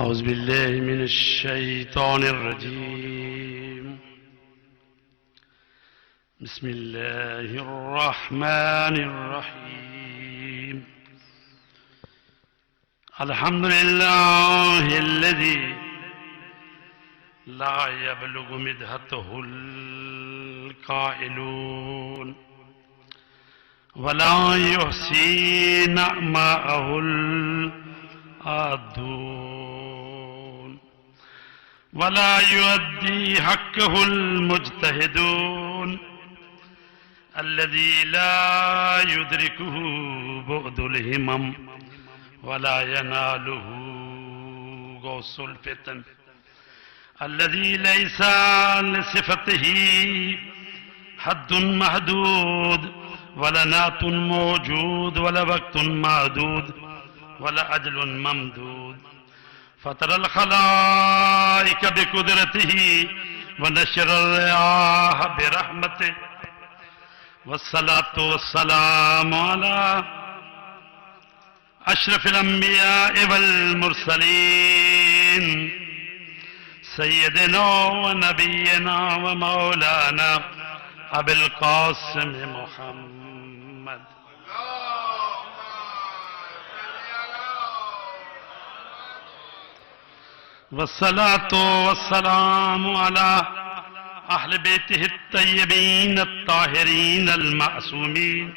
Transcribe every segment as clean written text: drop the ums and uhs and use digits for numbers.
أعوذ بالله من الشيطان الرجيم. بسم الله الرحمن الرحيم. الحمد لله الذي لا يبلغ مدحته القائلون ولا يحصي نعماءه العادون ولا يؤدي حقه المجتهدون الذي لا يدركه بعد الهمم ولا يناله غوص الفتن الذي ليس لصفته حد محدود ولا نعت موجود ولا وقت معدود ولا أجل ممدود فطر الخلائق بقدرته ونشر الرياح برحمته والصلاة والسلام على أشرف الأنبياء والمرسلين سيدنا ونبينا ومولانا أبي القاسم محمد والصلاة والسلام على أهل بيته الطيبين الطاهرين المعصومين.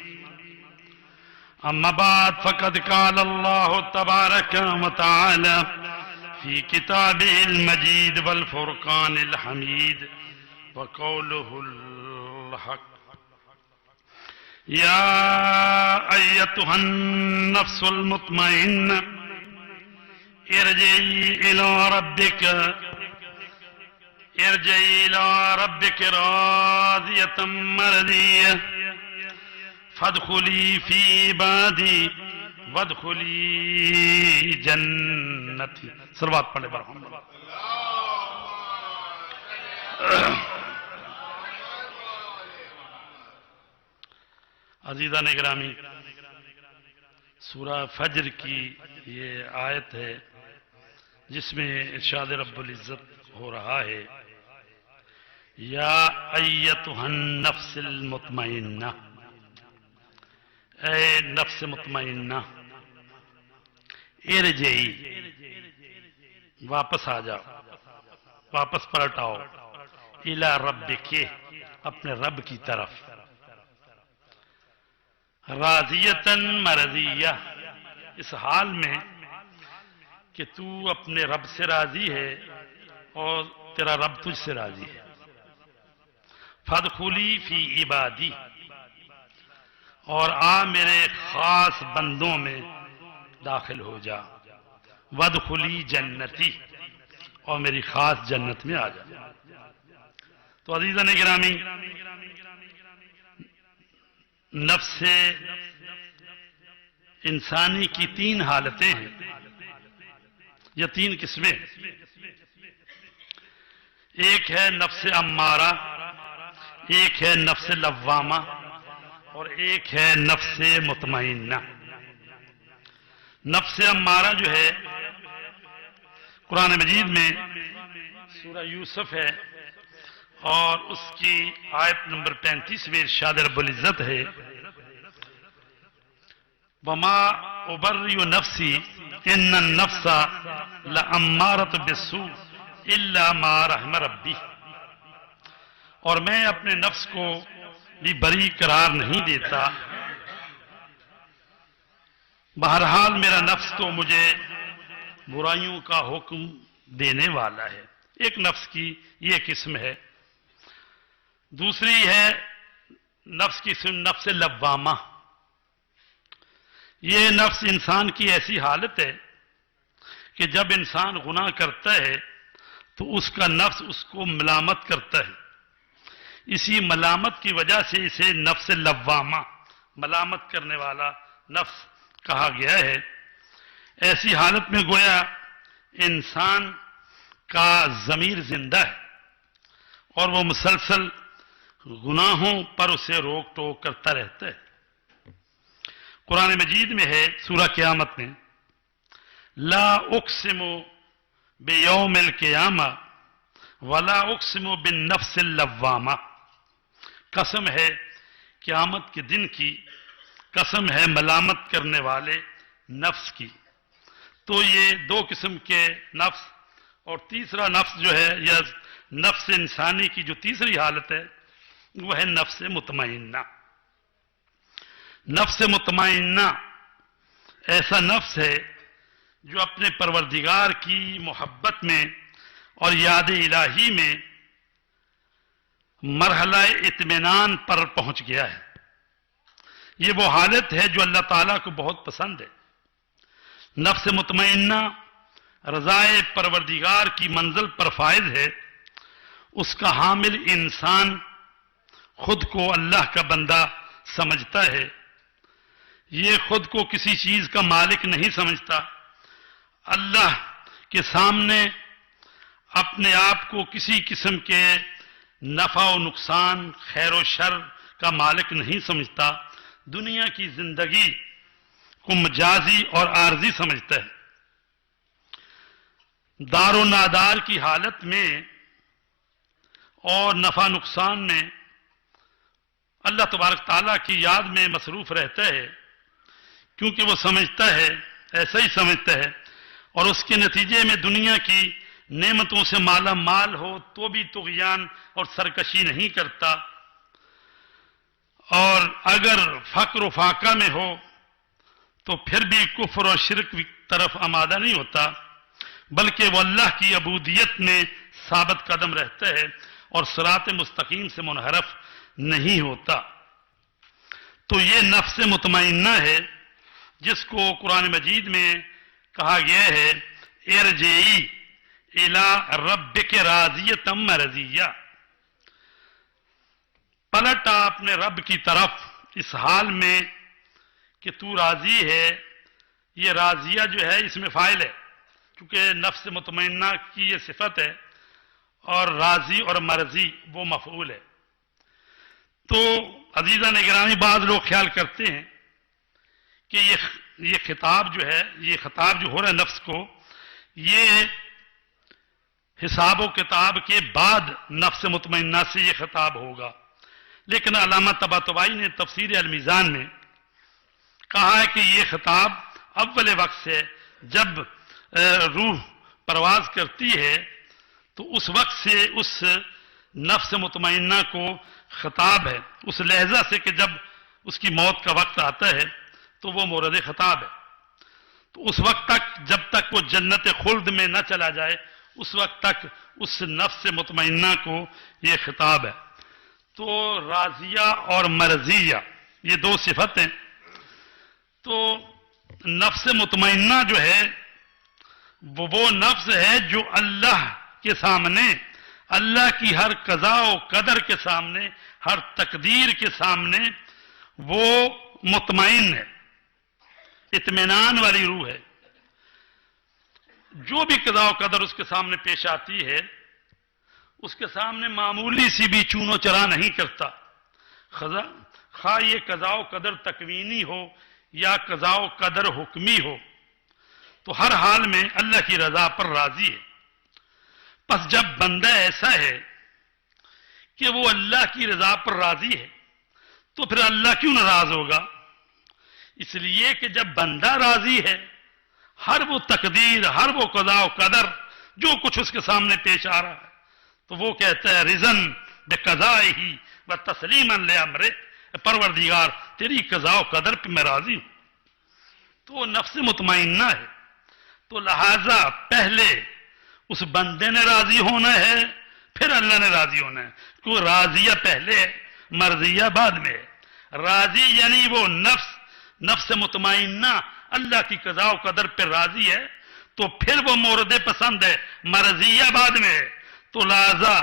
أما بعد فقد قال الله تبارك وتعالى في كتابه المجيد والفرقان الحميد وقوله الحق: يا أيتها النفس المطمئنة ارجعي إلى ربك راضية مرضية فادخلي في عبادي وادخلي جنتي. صلوات پڑھے برحمد. عزیزان گرامی، سورہ فجر کی یہ آیت ہے جس میں ارشاد رب العزت ہو رہا ہے: یا ایتھا النفس المطمئنہ، اے نفس مطمئنہ، ارجعی، واپس آ جاؤ، واپس پلٹ آؤ، الی ربک، اپنے رب کی طرف، راضیتاً مرضیہ، اس حال میں کہ تو اپنے رب سے راضی ہے اور تیرا رب تجھ سے راضی ہے. فادخلی فی عبادی، اور آ میرے خاص بندوں میں داخل ہو جا. وادخلی جنتی، اور میری خاص جنت میں آ جا. تو عزیزان گرامی، نفس انسانی کی تین حالتیں ہیں یا تین قسمیں. ایک ہے نفس امارہ، ایک ہے نفس لوامہ، اور ایک ہے نفس مطمئنہ. نفس امارہ جو ہے قرآن مجید میں سورہ یوسف ہے، اور اس کی آیت نمبر 35 میں ارشاد رب العزت ہے: وَمَا أُبَرِّئُ نَفْسِي إِنَّ النَّفْسَ لَأَمَّارَةٌ بِالسُّوءِ إِلَّا مَا رَحِمَ رَبِّي. اور میں اپنے نفس کو بھی بری قرار نہیں دیتا، بہرحال میرا نفس تو مجھے برائیوں کا حکم دینے والا ہے. ایک نفس کی یہ قسم ہے. دوسری ہے نفس کی قسم نفس لوامہ. یہ نفس انسان کی ایسی حالت ہے کہ جب انسان گناہ کرتا ہے تو اس کا نفس اس کو ملامت کرتا ہے. اسی ملامت کی وجہ سے اسے نفس لوامہ، ملامت کرنے والا نفس کہا گیا ہے. ایسی حالت میں گویا انسان کا ضمیر زندہ ہے اور وہ مسلسل گناہوں پر اسے روک ٹوک کرتا رہتا ہے. قرآن مجید میں ہے سورہ قیامت میں لا اقسم بیوم القیامہ ولا اقسم بالنفس اللوامہ، قسم ہے قیامت کے دن کی، قسم ہے ملامت کرنے والے نفس کی۔ تو یہ دو قسم کے نفس، اور تیسرا نفس جو ہے یا نفس انسانی کی جو تیسری حالت ہے وہ ہے نفس مطمئنہ۔ نفس مطمئنہ ایسا نفس ہے جو اپنے پروردگار کی محبت میں اور یاد الہی میں مرحلہ اطمینان پر پہنچ گیا ہے۔ یہ وہ حالت ہے جو اللہ تعالیٰ کو بہت پسند ہے۔ نفس مطمئنہ رضائے پروردگار کی منزل پر فائز ہے۔ اس کا حامل انسان خود کو اللہ کا بندہ سمجھتا ہے، یہ خود کو کسی چیز کا مالک نہیں سمجھتا، اللہ کے سامنے اپنے آپ کو کسی قسم کے نفع و نقصان، خیر و شر کا مالک نہیں سمجھتا، دنیا کی زندگی کو مجازی اور عارضی سمجھتا ہے۔ دار و نادار کی حالت میں اور نفع نقصان میں اللہ تبارک تعالیٰ کی یاد میں مصروف رہتا ہے، کیونکہ وہ سمجھتا ہے، ایسا ہی سمجھتا ہے، اور اس کے نتیجے میں دنیا کی نعمتوں سے مالا مال ہو تو بھی طغیان اور سرکشی نہیں کرتا، اور اگر فقر و فاقہ میں ہو تو پھر بھی کفر اور شرک کی طرف آمادہ نہیں ہوتا، بلکہ وہ اللہ کی عبودیت میں ثابت قدم رہتا ہے اور صراط مستقیم سے منحرف نہیں ہوتا۔ تو یہ نفس مطمئنہ ہے جس کو قرآن مجید میں کہا گیا ہے ارجعی الی ربک راضیۃ مرضیہ، پلٹ آ اپنے رب کی طرف اس حال میں کہ تو راضی ہے۔ یہ راضیہ جو ہے اس میں فاعل ہے، کیونکہ نفس مطمئنہ کی یہ صفت ہے، اور راضی اور مرضی وہ مفعول ہے۔ تو عزیزان گرامی، بعض لوگ خیال کرتے ہیں کہ یہ خطاب جو ہے، یہ خطاب جو ہو رہا ہے نفس کو، یہ حساب و کتاب کے بعد نفس مطمئنہ سے یہ خطاب ہوگا، لیکن علامہ طباطبائی نے تفسیر المیزان میں کہا ہے کہ یہ خطاب اول وقت سے جب روح پرواز کرتی ہے تو اس وقت سے اس نفس مطمئنہ کو خطاب ہے، اس لحظہ سے کہ جب اس کی موت کا وقت آتا ہے تو وہ مورد خطاب ہے۔ تو اس وقت تک جب تک وہ جنت خلد میں نہ چلا جائے اس وقت تک اس نفس مطمئنہ کو یہ خطاب ہے۔ تو راضیہ اور مرضیہ یہ دو صفتیں۔ تو نفس مطمئنہ جو ہے وہ نفس ہے جو اللہ کے سامنے، اللہ کی ہر قضاء و قدر کے سامنے، ہر تقدیر کے سامنے وہ مطمئن ہے، اطمینان والی روح ہے۔ جو بھی قضاء و قدر اس کے سامنے پیش آتی ہے اس کے سامنے معمولی سی بھی چون و چرا نہیں کرتا، خواہ یہ قضاء و قدر تکوینی ہو یا قضاء و قدر حکمی ہو، تو ہر حال میں اللہ کی رضا پر راضی ہے۔ پس جب بندہ ایسا ہے کہ وہ اللہ کی رضا پر راضی ہے تو پھر اللہ کیوں ناراض ہوگا؟ اس لیے کہ جب بندہ راضی ہے، ہر وہ تقدیر، ہر وہ قضاء و قدر جو کچھ اس کے سامنے پیش آ رہا ہے تو وہ کہتا ہے رضن بقضائہ و تسلیما لامرہ، پروردگار تیری قضاء و قدر پہ میں راضی ہوں۔ تو وہ نفس مطمئنہ ہے۔ تو لہذا پہلے اس بندے نے راضی ہونا ہے، پھر اللہ نے راضی ہونا ہے، کیونکہ راضیہ پہلے ہے، مرضیہ بعد میں ہے۔ راضی یعنی وہ نفس مطمئنہ اللہ کی قضاء و قدر پہ راضی ہے، تو پھر وہ مورد پسند ہے، مرضیہ بعد میں ہے۔ تو لہذا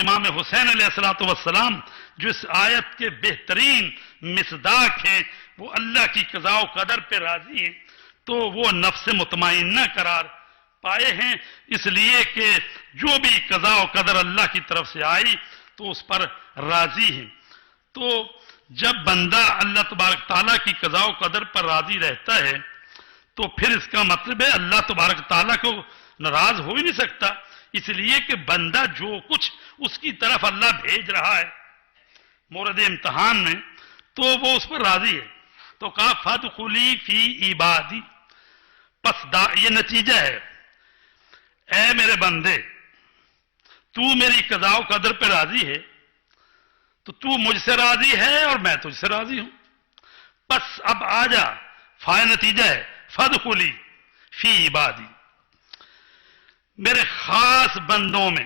امام حسین علیہ السلام جو اس آیت کے بہترین مصداق ہیں، وہ اللہ کی قضاء و قدر پہ راضی ہیں، تو وہ نفس مطمئنہ قرار پائے ہیں، اس لیے کہ جو بھی قضاء و قدر اللہ کی طرف سے آئی تو اس پر راضی ہیں۔ تو جب بندہ اللہ تبارک تعالیٰ کی قضاء و قدر پر راضی رہتا ہے تو پھر اس کا مطلب ہے اللہ تبارک تعالیٰ کو ناراض ہو ہی نہیں سکتا، اس لیے کہ بندہ جو کچھ اس کی طرف اللہ بھیج رہا ہے مورد امتحان میں تو وہ اس پر راضی ہے. تو کہا فادخلی فی عبادی، پس یہ نتیجہ ہے، اے میرے بندے تو میری قضاء و قدر پہ راضی ہے تو تو مجھ سے راضی ہے اور میں تجھ سے راضی ہوں، پس اب آ جا. فائے نتیجہ ہے فادخلی فی عبادی، میرے خاص بندوں میں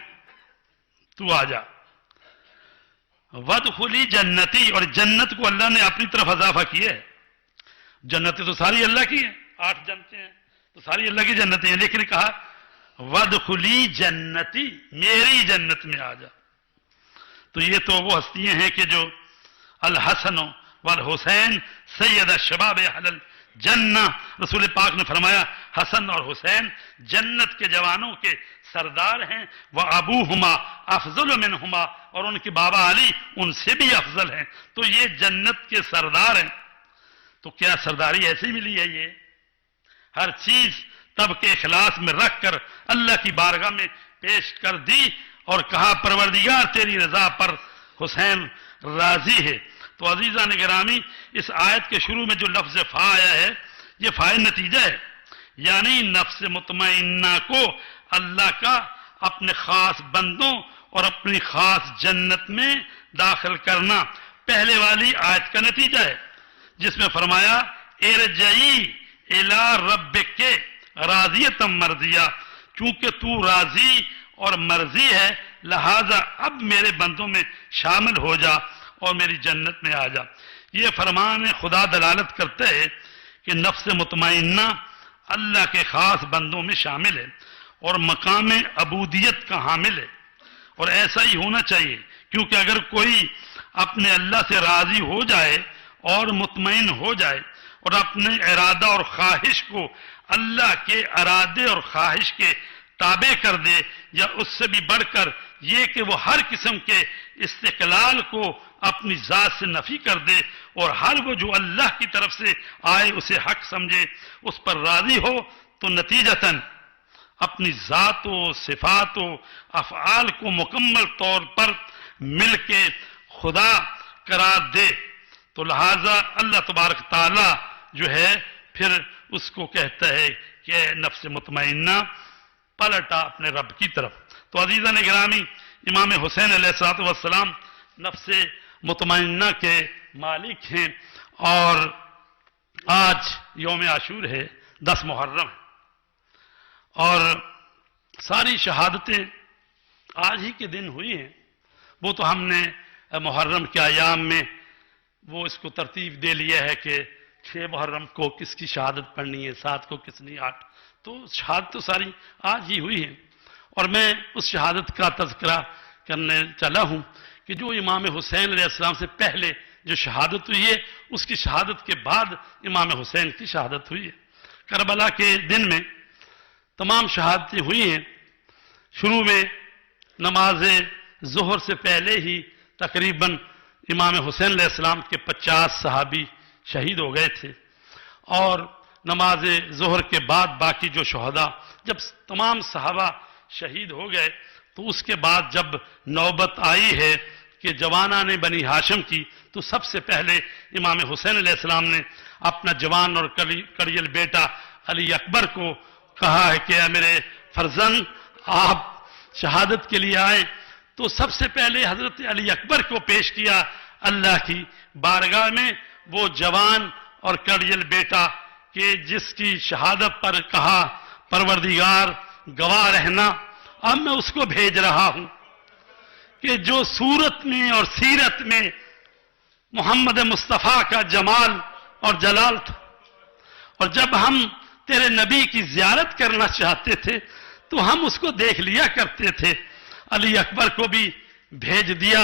تو آ جا. وادخلی جنتی، اور جنت کو اللہ نے اپنی طرف اضافہ کیا ہے. جنتیں تو ساری اللہ کی ہیں، 8 جنتیں ہیں تو ساری اللہ کی جنتیں ہیں، لیکن کہا وادخلی جنتی، میری جنت میں آ جا. تو یہ تو وہ ہستیاں ہیں کہ جو الحسن والحسین سید الشباب اہل الجنہ، رسول پاک نے فرمایا حسن اور حسین جنت کے جوانوں کے سردار ہیں، وابوہما افضل منہما، اور ان کے بابا علی ان سے بھی افضل ہیں. تو یہ جنت کے سردار ہیں. تو کیا سرداری ایسی ملی ہے؟ یہ ہر چیز تب کے اخلاص میں رکھ کر اللہ کی بارگاہ میں پیش کر دی اور کہا پروردگار تیری رضا پر حسین راضی ہے. تو عزیزان گرامی، اس آیت کے شروع میں جو لفظ فا آیا ہے یہ فائل نتیجہ ہے، یعنی نفس مطمئنہ کو اللہ کا اپنے خاص بندوں اور اپنی خاص جنت میں داخل کرنا پہلے والی آیت کا نتیجہ ہے، جس میں فرمایا ارجعی الی ربک راضیۃ مرضیہ، چونکہ تو راضی اور مرضی ہے لہذا اب میرے بندوں میں شامل ہو جا اور میری جنت میں آ جا. یہ فرمان خدا دلالت کرتا ہے کہ نفس مطمئنہ اللہ کے خاص بندوں میں شامل ہے اور مقام عبودیت کا حامل ہے، اور ایسا ہی ہونا چاہیے، کیونکہ اگر کوئی اپنے اللہ سے راضی ہو جائے اور مطمئن ہو جائے اور اپنے ارادہ اور خواہش کو اللہ کے ارادے اور خواہش کے تابع کر دے، یا اس سے بھی بڑھ کر یہ کہ وہ ہر قسم کے استقلال کو اپنی ذات سے نفی کر دے اور ہر وہ جو اللہ کی طرف سے آئے اسے حق سمجھے، اس پر راضی ہو، تو نتیجتاً اپنی ذات و صفات و افعال کو مکمل طور پر مل کے خدا قرار دے. تو لہذا اللہ تبارک تعالی جو ہے پھر اس کو کہتا ہے کہ نفس مطمئنہ پلٹا اپنے رب کی طرف. تو عزیزان گرامی، امام حسین علیہ الصلوۃ والسلام نفس مطمئنہ کے مالک ہیں، اور آج یوم عاشور ہے، 10 محرم، اور ساری شہادتیں آج ہی کے دن ہوئی ہیں. وہ تو ہم نے محرم کے ایام میں وہ اس کو ترتیب دے لیا ہے کہ 6 محرم کو کس کی شہادت پڑھنی ہے، 7 کو کس نے 8، تو شہادت تو ساری آج ہی ہوئی ہے. اور میں اس شہادت کا تذکرہ کرنے چلا ہوں کہ جو امام حسین علیہ السلام سے پہلے جو شہادت ہوئی ہے اس کی شہادت کے بعد امام حسین کی شہادت ہوئی ہے. کربلا کے دن میں تمام شہادتیں ہوئی ہیں. شروع میں نماز ظہر سے پہلے ہی تقریباً امام حسین علیہ السلام کے 50 صحابی شہید ہو گئے تھے، اور نماز ظہر کے بعد باقی جو شہداء، جب تمام صحابہ شہید ہو گئے تو اس کے بعد جب نوبت آئی ہے کہ جوانان بنی ہاشم کی، تو سب سے پہلے امام حسین علیہ السلام نے اپنا جوان اور کڑیل بیٹا علی اکبر کو کہا ہے کہ اے میرے فرزند آپ شہادت کے لیے آئے. تو سب سے پہلے حضرت علی اکبر کو پیش کیا اللہ کی بارگاہ میں، وہ جوان اور کڑیل بیٹا کہ جس کی شہادت پر کہا پروردگار گواہ رہنا، اب میں اس کو بھیج رہا ہوں کہ جو صورت میں اور سیرت میں محمد مصطفیٰ کا جمال اور جلال تھا، اور جب ہم تیرے نبی کی زیارت کرنا چاہتے تھے تو ہم اس کو دیکھ لیا کرتے تھے. علی اکبر کو بھی بھیج دیا،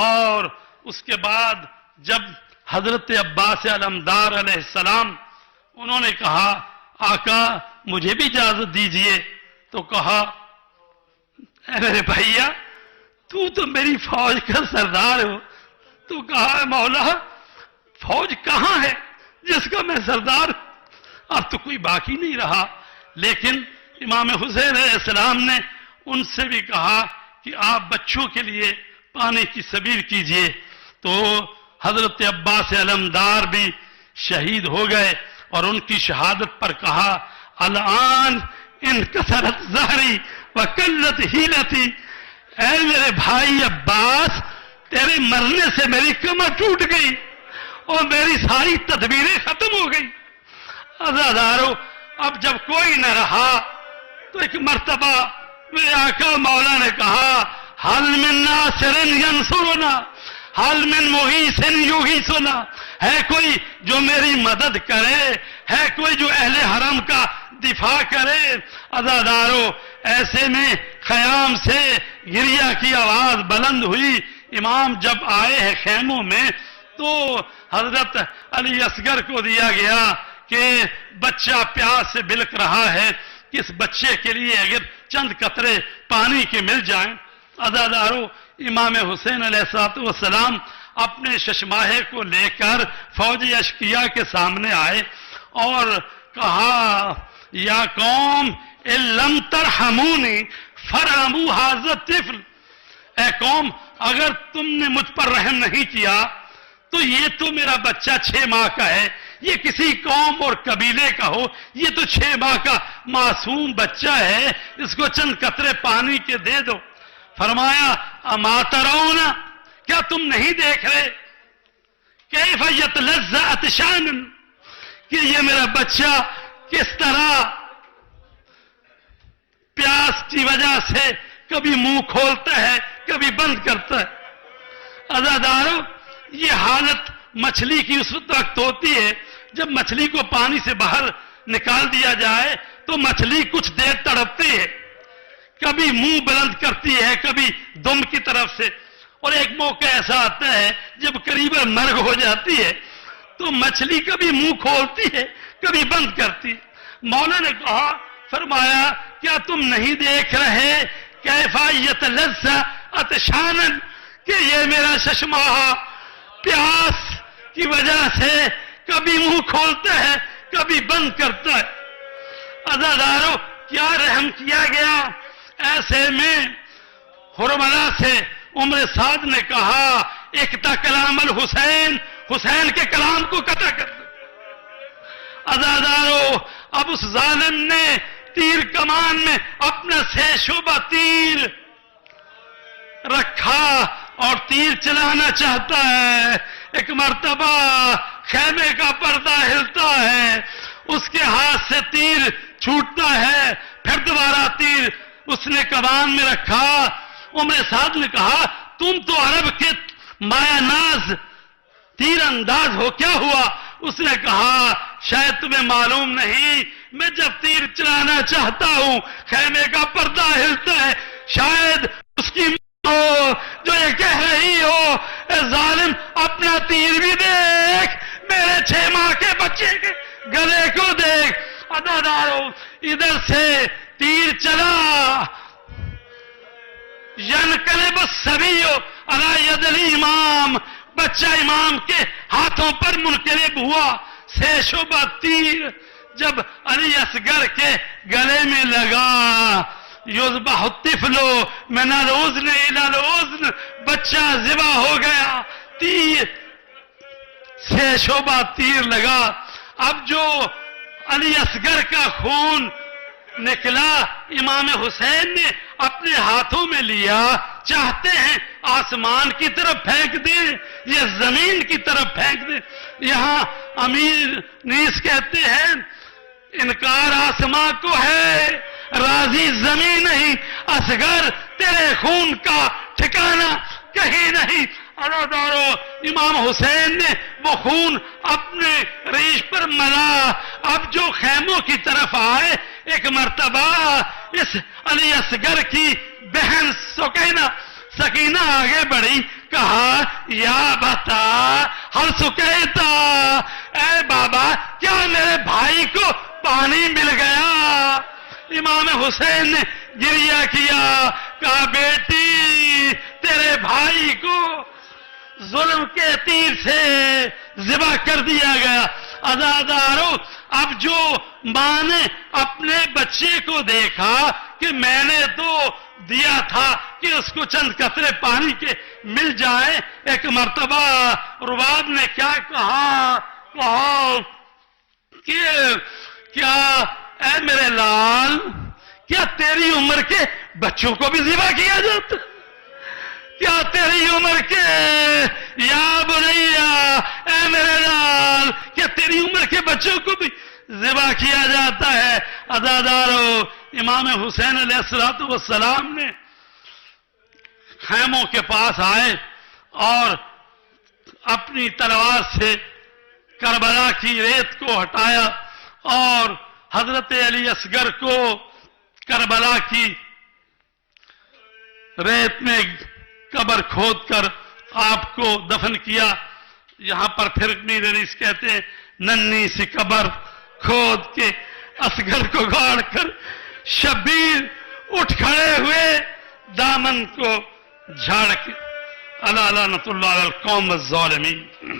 اور اس کے بعد جب حضرت عباس علمدار علیہ السلام انہوں نے کہا آقا مجھے بھی اجازت دیجئے، تو کہا اے میرے بھائیا تو میری فوج کا سردار ہو. تو کہا مولا فوج کہاں ہے جس کا میں سردار ہوں؟ اب تو کوئی باقی نہیں رہا. لیکن امام حسین علیہ السلام نے ان سے بھی کہا کہ آپ بچوں کے لیے پانی کی سبیل کیجئے. تو حضرت عباس علمدار بھی شہید ہو گئے اور ان کی شہادت پر کہا الان ان کثرت ظہری وقلت حیلتی، اے میرے بھائی عباس تیرے مرنے سے میری کمر ٹوٹ گئی اور میری ساری تدبیریں ختم ہو گئی. عزادارو اب جب کوئی نہ رہا تو ایک مرتبہ میرے آقا مولا نے کہا حل من ناصر ینصرنا حل من مغیث یغیثنا، ہے کوئی جو میری مدد کرے، ہے کوئی جو اہل حرم کا دفاع کرے. عزادارو ایسے میں خیام سے گریہ کی آواز بلند ہوئی. امام جب آئے ہیں خیموں میں تو حضرت علی اصغر کو دیا گیا کہ بچہ پیاس سے بلک رہا ہے، کس بچے کے لیے اگر چند قطرے پانی کے مل جائیں. عزادارو امام حسین علیہ السلام اپنے ششماہے کو لے کر فوج اشقیاء کے سامنے آئے اور کہا یا قوم ان لم ترحمونی فرحموا ھذا الطفل، اے قوم اگر تم نے مجھ پر رحم نہیں کیا تو یہ تو میرا بچہ 6 ماہ کا ہے، یہ کسی قوم اور قبیلے کا ہو، یہ تو 6 ماہ کا معصوم بچہ ہے، اس کو چند قطرے پانی کے دے دو. فرمایا اما ترون، کیا تم نہیں دیکھ رہے کیف یتلذ عطشانا، کہ یہ میرا بچہ کس طرح پیاس کی وجہ سے کبھی منہ کھولتا ہے کبھی بند کرتا ہے. عزادارو یہ حالت مچھلی کی اس وقت ہوتی ہے جب مچھلی کو پانی سے باہر نکال دیا جائے تو مچھلی کچھ دیر تڑپتی ہے، کبھی منہ بلند کرتی ہے کبھی دم کی طرف سے، اور ایک موقع ایسا آتا ہے جب قریب مرگ ہو جاتی ہے تو مچھلی کبھی منہ کھولتی ہے کبھی بند کرتی. مولا نے کہا فرمایا کیا تم نہیں دیکھ رہے کیف یتلذ عطشانا، کہ یہ میرا ششماہا پیاس کی وجہ سے کبھی منہ کھولتا ہے کبھی بند کرتا ہے. عزادارو کیا رحم کیا گیا. ایسے میں حرملہ سے عمر سعد نے کہا اقطع کلام الحسین، حسین کے کلام کو قطع کر دو. عزادارو اب اس ظالم نے تیر کمان میں اپنا 6 شعبہ تیر رکھا اور تیر چلانا چاہتا ہے. ایک مرتبہ خیمے کا پردہ ہلتا ہے، اس کے ہاتھ سے تیر چھوٹتا ہے، پھر دوبارہ تیر اس نے کمان میں رکھا. عمر سعد نے کہا تم تو عرب کے مایا ناز تیر انداز ہو، کیا ہوا؟ اس نے کہا شاید تمہیں معلوم نہیں، میں جب تیر چلانا چاہتا ہوں خیمے کا پردہ ہلتا ہے، شاید اس کی ہو جو یہ کہہ رہی ہو اے ظالم اپنا تیر بھی دیکھ، میرے 6 ماہ کے بچے کے گلے کو دیکھ. عزادارو ادھر سے تیر چلا، ینقلب الصبی علی ید الامام، بچہ امام کے ہاتھوں پر منقلب ہوا. 6 شعبہ تیر جب علی اصغر کے گلے میں لگا، یذبح الطفل من الاذن الى الاذن، بچہ ذبح ہو گیا. تیر 6 شعبہ تیر لگا. اب جو علی اصغر کا خون نکلا امام حسین نے اپنے ہاتھوں میں لیا، چاہتے ہیں آسمان کی طرف پھینک دیں یا زمین کی طرف پھینک دیں. یہاں امیر نیس کہتے ہیں انکار آسمان کو ہے راضی زمین نہیں، اصغر تیرے خون کا ٹھکانہ کہیں نہیں. عزادارو امام حسین نے وہ خون اپنے ریش پر ملا. اب جو خیموں کی طرف آئے، ایک مرتبہ اس علی اصغر کی بہن سکینہ آگے بڑھی، کہا یا بتا ہر سکیتا، اے بابا کیا میرے بھائی کو پانی مل گیا؟ امام حسین نے گریہ کیا، کہا بیٹی تیرے بھائی کو ظلم کے تیر سے ذبح کر دیا گیا. عزادارو اب جو ماں نے اپنے بچے کو دیکھا کہ میں نے تو دیا تھا کہ اس کو چند قطرے پانی کے مل جائے. ایک مرتبہ رباب نے کیا کہا کہ کیا اے میرے لال، کیا تیری عمر کے بچوں کو بھی ذبح کیا جاتا؟ کیا تیری عمر کے یا بنیا اے میرے لال، کیا تیری عمر کے بچوں کو بھی ذبح کیا جاتا ہے؟ عزادارو، امام حسین علیہ السلام نے خیموں کے پاس آئے اور اپنی تلوار سے کربلا کی ریت کو ہٹایا اور حضرت علی اصغر کو کربلا کی ریت میں قبر کھود کر آپ کو دفن کیا. یہاں پر پھر میرریس کہتے ہیں ننھی سی قبر کھود کے اصغر کو گاڑ کر شبیر اٹھ کھڑے ہوئے دامن کو جھاڑ کے. الا لعنت اللہ علی القوم الظالمین.